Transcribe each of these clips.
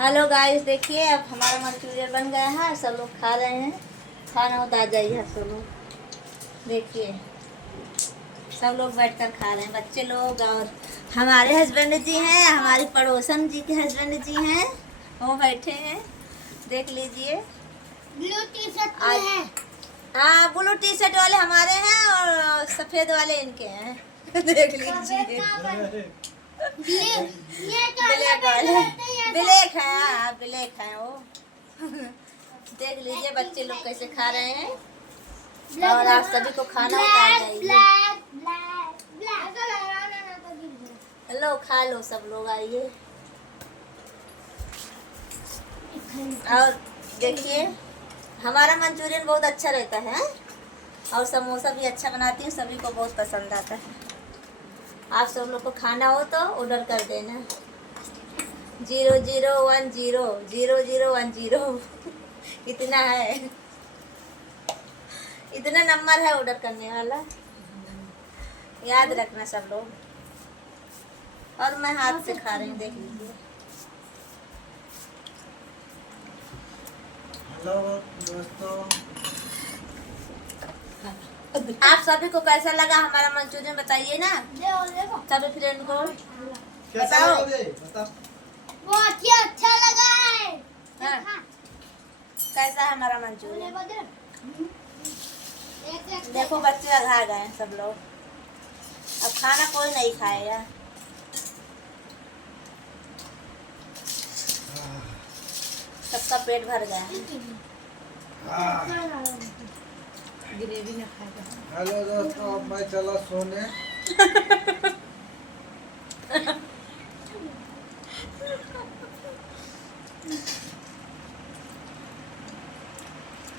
Hello guys, देखिए अब हमारा मंचूरियन बन गया है। सब लोग खा रहे हैं। खाना उतार जाइए सब लोग। देखिए सब लोग बैठकर खा रहे हैं, बच्चे लोग और हमारे हस्बैंड जी हैं, हमारी पड़ोसन जी के हस्बैंड जी हैं, वो बैठे हैं। देख लीजिए। ब्लू टी शर्ट में है। हाँ, ब्लू टी शर्ट वाले हमारे हैं और सफेद वाले इनके हैं। देख लीजिए। ब्लैक वाले ब्लैक है। हाँ, ब्लैक है वो। देख लीजिए बच्चे लोग कैसे खा रहे हैं और आप सभी को खाना उतार जाइए। हेलो, खा लो सब लोग, आइए। और देखिए हमारा मंचूरियन बहुत अच्छा रहता है और समोसा भी अच्छा बनाती हूँ, सभी को बहुत पसंद आता है। आप सब लोग को खाना हो तो ऑर्डर कर देना। 00100010 इतना है, इतना नंबर है ऑर्डर करने वाला, याद रखना सब लोग। और मैं हाथ से खा रही हूँ, देख लीजिए। हेलो दोस्तों, आप सभी को कैसा लगा हमारा मंचूरियन बताइए ना, सभी फ्रेंड को कैसा बताओ। लगा बे? बताओ। बहुत ही अच्छा लगा है। हाँ, कैसा है हमारा मंचूरियन? देखो बच्चे अघा गए हैं सब लोग, अब खाना कोई नहीं खाएगा। सबका पेट भर गया है। ग्रेवी में खाएगा। हेलो दोस्तों, अब मैं चला सोने।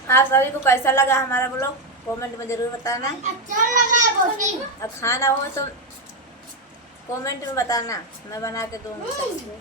आप सभी को कैसा लगा हमारा ब्लॉग कमेंट में जरूर बताना। अच्छा लगा बहुत ही। और खाना हो तो कमेंट में बताना, मैं बना के दूंगी सबको।